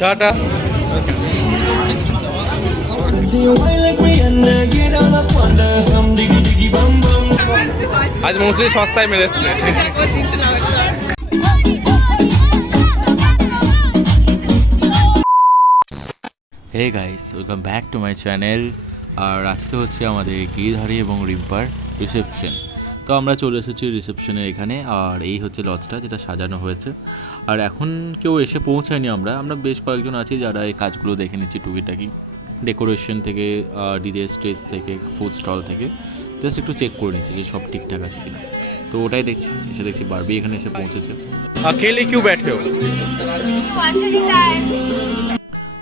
Tata. আজ মৌসুমি সস্তায় মেরেছে। Hey guys, welcome back to my channel. আর আজকে হচ্ছে আমাদের গিরিধারী এবং রিম্পার রিসেপশন। তো আমরা চলে এসেছি রিসেপশনের এখানে, আর এই হচ্ছে লজটা যেটা সাজানো হয়েছে। আর এখন কেউ এসে পৌঁছায়নি, আমরা বেশ কয়েকজন আছি যারা এই কাজগুলো দেখে নিচ্ছি টুকিটাকি, ডেকোরেশন থেকে ডিজে স্টেজ থেকে ফুড স্টল থেকে জাস্ট একটু চেক করে নিচ্ছি যে সব ঠিকঠাক আছে কিনা। তো ওটাই দেখছি বারবি এখানে এসে পৌঁছেছে। अकेले क्यों बैठे हो?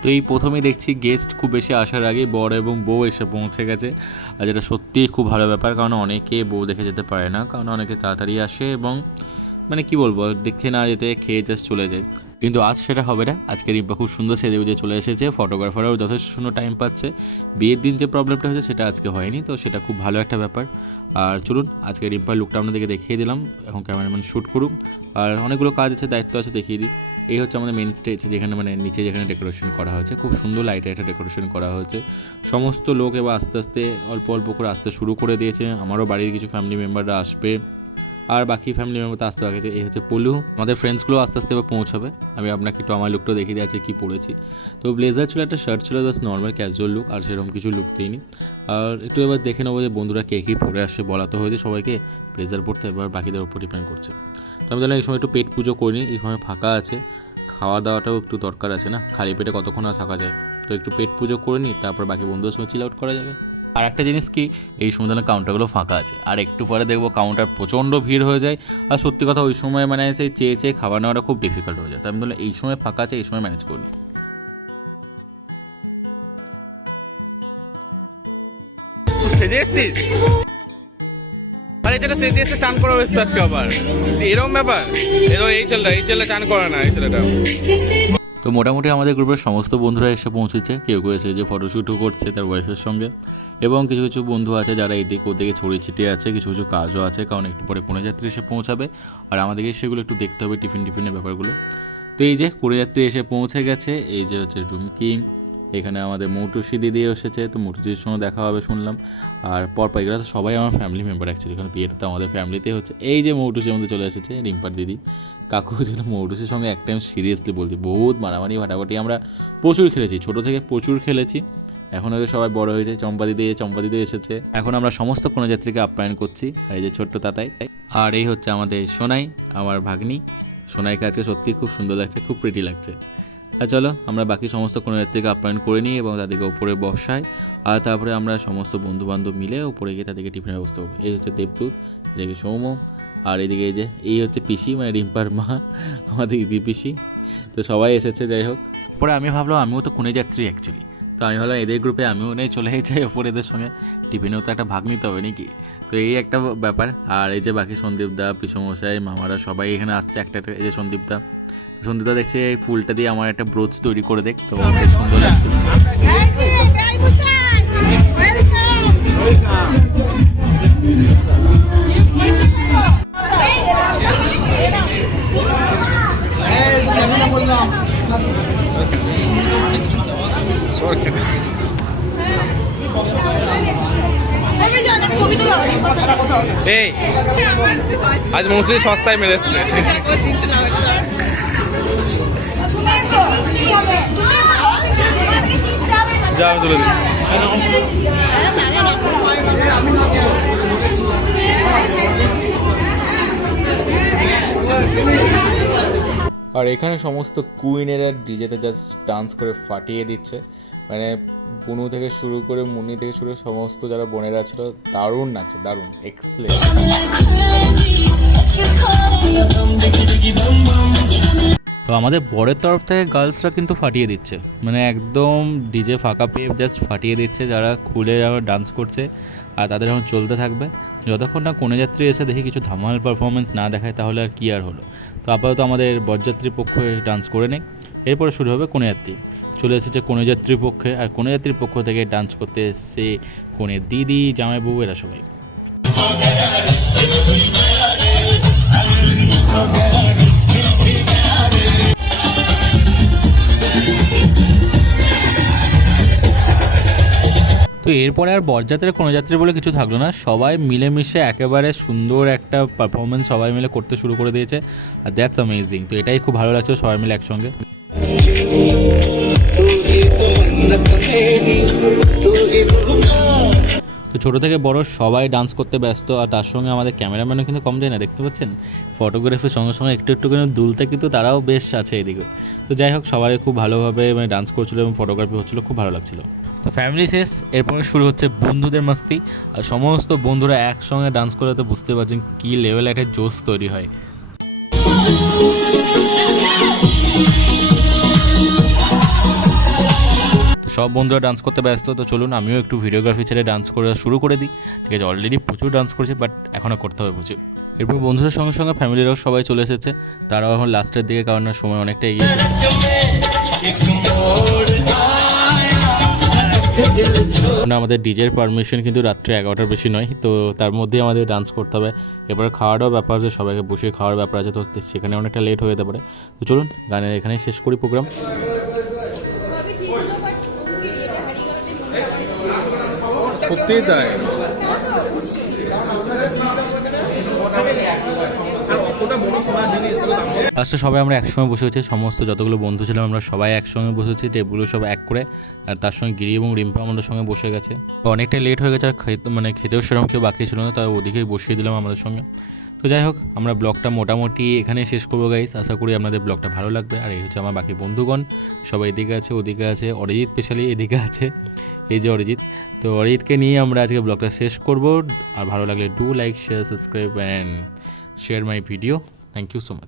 তো এই প্রথমেই দেখছি গেস্ট খুব বেশি আসার আগে বর এবং বউ এসে পৌঁছে গেছে, আর যেটা সত্যিই খুব ভালো ব্যাপার, কারণ অনেকে বউ দেখে যেতে পারে না, কারণ অনেকে তাড়াতাড়ি আসে এবং মানে কি বলবো, দেখতে না যেতে খেয়ে জাস্ট চলে যায়। কিন্তু আজ সেটা হবে না। আজকে রিম্পা খুব সুন্দর সেজে গুজে চলে এসেছে, ফটোগ্রাফারও যথেষ্ট সুন্দর টাইম পাচ্ছে। বিয়ের দিন যে প্রবলেমটা হয়েছে সেটা আজকে হয়নি, তো সেটা খুব ভালো একটা ব্যাপার। আর চলুন আজকে রিম্পার লুকটা আপনাদেরকে দেখিয়ে দিলাম, এখন ক্যামেরাম্যান শ্যুট করুক। আর অনেকগুলো কাজ আছে, দায়িত্ব আছে, দেখিয়ে দিই। এই হচ্ছে আমাদের মেন স্টেজ, যেখানে মানে নিচে যেখানে ডেকোরেশন করা হয়েছে, খুব সুন্দর লাইটের একটা ডেকোরেশন করা হয়েছে। সমস্ত লোক এবার আস্তে আস্তে অল্প অল্প করে আসতে শুরু করে দিয়েছে। আমারও বাড়ির কিছু ফ্যামিলি মেম্বাররা আসবে, আর বাকি ফ্যামিলি মেম্বার তো আসতে বাকি আছে। এই হচ্ছে পলু, আমাদের ফ্রেন্ডসগুলো আস্তে আস্তে এবার পৌঁছাবে। আমি আপনাকে একটু আমার লুকটা দেখিয়ে দিয়েছি কী পরেছি। তো ব্লেজার ছিল, একটা শার্ট ছিল, জাস্ট নর্মাল ক্যাজুয়াল লুক, আর সেরকম কিছু লুক দিইনি। আর একটু এবার দেখে নেবো যে বন্ধুরা কে কী পরে আসছে। বলা তো হয়েছে সবাইকে ব্লেজার পরতে, এবার বাকিদের উপর ডিপেন্ড করছে। তো আমি তাহলে এই সময় একটু পেট পুজো করিনি, এই সময় ফাঁকা আছে, খাওয়া দাওয়াটাও একটু দরকার আছে না, খালি পেটে কতক্ষণ আর থাকা যায়। তো একটু পেট পুজো করে নিই, তারপর বাকি বন্ধুদের সঙ্গে চিল আউট করা যাবে। আর একটা জিনিস কি, এই সময় কাউন্টারগুলো ফাঁকা আছে, আর একটু পরে দেখবো কাউন্টার প্রচণ্ড ভিড় হয়ে যায়। আর সত্যি কথা ওই সময় মানে সেই চেয়ে চেয়ে খাবার নেওয়াটা খুব ডিফিকাল্ট হয়ে যায়। তো আমি বললাম এই সময় ফাঁকা আছে, এই সময় ম্যানেজ করি। আরে যেটা সেজে এসে চান করা হয়েছে আজকে আবার, এরকম ব্যাপার। এই ছেলেটা চান করে না, এই ছেলেটা। তো মোটামুটি আমাদের গ্রুপের সমস্ত বন্ধুরা এসে পৌঁছেছে, কেউ কেউ এসে যে ফটোশ্যুটও করছে তার ওয়াইফের সঙ্গে, এবং কিছু কিছু বন্ধু আছে যারা এদিকে ওদিকে ছড়িয়ে ছিটিয়ে আছে, কিছু কিছু কাজও আছে, কারণ একটু পরে কনেযাত্রী এসে পৌঁছাবে, আর আমাদেরকে সেগুলো একটু দেখতে হবে, টিফিনের ব্যাপারগুলো। তো এই যে কনেযাত্রী এসে পৌঁছে গেছে, এই যে হচ্ছে রুমকি, এখানে আমাদের মৌটুসি দিদি এসেছে, তো মৌটুসির সঙ্গে দেখা হবে শুনলাম। আর পরপর এগুলো তো সবাই আমার ফ্যামিলি মেম্বার অ্যাকচুয়ালি, কারণ বিয়েটা তো আমাদের ফ্যামিলিতেই হচ্ছে। এই যে মৌটুসির মধ্যে চলে এসেছে রিম্পার দিদি। কাকু ছিল মৌটুসির সঙ্গে এক টাইম সিরিয়াসলি বলছি, বহুত মারামারি ফাটাফাটি আমরা প্রচুর খেলেছি, ছোটো থেকে প্রচুর খেলেছি। এখন হয়তো সবাই বড় হয়েছে, চম্পা দিদি এসেছে। এখন আমরা সমস্ত কনেযাত্রীকে আপ্যায়ন করছি, এই যে ছোট্ট তাতাই। আর এই হচ্ছে আমাদের সোনাই, আমার ভাগ্নি। সোনাইকে আজকে সত্যি খুব সুন্দর লাগছে, খুব প্রিটি লাগছে। আর চলো আমরা বাকি সমস্ত কনেযাত্রীকে আপ্যায়ন করে নিই এবং তাদেরকে উপরে বসাই, আর তারপরে আমরা সমস্ত বন্ধুবান্ধব মিলে উপরে গিয়ে তাদেরকে টিফিনের ব্যবস্থা করবো। এই হচ্ছে দেবদূত, এদিকে সৌম্য, আর এদিকে এই হচ্ছে পিসি, মানে রিম্পার মা, আমাদের ইদি পিসি। তো সবাই এসেছে, যাই হোক। পরে আমি ভাবলাম আমিও তো কনেযাত্রী অ্যাকচুয়ালি, তো আমি ভাবলাম এদের গ্রুপে আমিও নেই, চলে যাই ওপরে এদের সঙ্গে, টিফিনেও তো একটা ভাগ নিতে হবে নাকি। তো এই একটা ব্যাপার। আর এই যে বাকি সন্দীপদা, পিসমশাই, মামারা সবাই এখানে আসছে একটা। এই যে সন্দীপদা দেখছে এই ফুলটা দিয়ে আমার একটা ব্রোচ তৈরি করে দেখ, তো বেশ সুন্দর লাগছে। আজ মৌসুমি সস্তায় মেরেছে। যা আমি তুলে দিচ্ছি। আর এখানে সমস্ত কুইনেরা ডিজেতে জাস্ট ডান্স করে ফাটিয়ে দিচ্ছে, মানে বুনু থেকে শুরু করে মুনি থেকে শুরু করে সমস্ত যারা বোনেরা ছিল দারুণ নাচছে, দারুণ এক্সেলেন্ট। তো আমাদের বরের তরফ থেকে গার্লসরা কিন্তু ফাটিয়ে দিচ্ছে, মানে একদম ডিজে ফাঁকা পেয়ে জাস্ট ফাটিয়ে দিচ্ছে, যারা খুলে ডান্স করছে। আর তাদের এখন চলতে থাকবে যতক্ষণ না কনেযাত্রী এসে দেখি কিছু ধামাল পারফরমেন্স না দেখায়, তাহলে আর কি আর হলো। তো আপাতত আমাদের বরযাত্রী পক্ষ ডান্স করে নেই, এরপরে শুরু হবে কনেযাত্রী। চলে এসেছে কনেযাত্রী পক্ষে, আর কনেযাত্রীর পক্ষ থেকে ডান্স করতে এসছে কনের দিদি, জামাইবাবু, এরা সবাই। তো এরপরে আর বরযাত্রীর কোনো যাত্রী বলে কিছু থাকলো না, সবাই মিলেমিশে একেবারে সুন্দর একটা পারফরমেন্স সবাই মিলে করতে শুরু করে দিয়েছে, আর দ্যাটস অ্যামেজিং। তো এটাই খুব ভালো লাগছে সবাই মিলে একসঙ্গে। তো ছোটো থেকে বড় সবাই ডান্স করতে ব্যস্ত, আর তার সঙ্গে আমাদের ক্যামেরাম্যানও কিন্তু কম যায় না, দেখতে পাচ্ছেন ফটোগ্রাফির সঙ্গে সঙ্গে একটু একটু করে দুলতে কিন্তু তারাও বেশ আছে এদিকে। তো যাই হোক সবাই খুব ভালোভাবে ডান্স করছিলো এবং ফটোগ্রাফি হচ্ছিলো, খুব ভালো লাগছিলো। তো ফ্যামিলি শেষ, এরপরে শুরু হচ্ছে বন্ধুদের মাস্তি, আর সমস্ত বন্ধুরা একসঙ্গে ডান্স করে তো বুঝতে পারছেন কী লেভেলে একটা জোশ তৈরি হয়। সব বন্ধুরা ডান্স করতে ব্যস্ত, তো চলুন আমিও একটু ভিডিওগ্রাফি ছেড়ে ডান্স করে শুরু করে দিই। ঠিক আছে, অলরেডি প্রচুর ডান্স করেছি, বাট এখনও করতে হবে প্রচুর। এরপর বন্ধুদের সঙ্গে সঙ্গে ফ্যামিলিরাও সবাই চলে এসেছে, তারাও এখন লাস্টের দিকে, কারণ সময় অনেকটা এগিয়ে গেছে। আমাদের ডিজের পারমিশন কিন্তু রাত্রে 11টার বেশি নয়, তো তার মধ্যেই আমাদের ডান্স করতে হবে। এবারে খাওয়াটাও ব্যাপার আছে, সবাইকে বসে খাওয়ার ব্যাপার আছে, তো সেখানে অনেকটা লেট হয়ে যেতে পারে। তো চলুন গানের এখানেই শেষ করি প্রোগ্রাম। সত্যিই তাই। লাস্টে সবাই আমরা একসঙ্গে বসে হচ্ছে, সমস্ত যতগুলো বন্ধু ছিলাম আমরা সবাই একসঙ্গে বসেছি, টেবিলগুলো সব এক করে, আর তার সঙ্গে গিরি এবং রিম্পা আমাদের সঙ্গে বসে গেছে। অনেকটা লেট হয়ে গেছে, আর খেতেও সেরকম কেউ বাকি ছিল না, তাই ওদিকেই বসিয়ে দিলাম আমাদের সঙ্গে। তো যাই হোক আমরা ব্লগটা মোটামুটি এখানেই শেষ করবো গাইস, আশা করি আপনাদের ব্লগটা ভালো লাগবে। আর এই হচ্ছে আমার বাকি বন্ধুগণ, সবাই এদিকে আছে, ওদিকে আছে, অরিজিৎ স্পেশালি এদিকে আছে, এই যে অরিজিৎ। তো অরিজিৎকে নিয়ে আমরা আজকে ব্লগটা শেষ করব। আর ভালো লাগলে do like, share, subscribe and share my video. Thank you so much.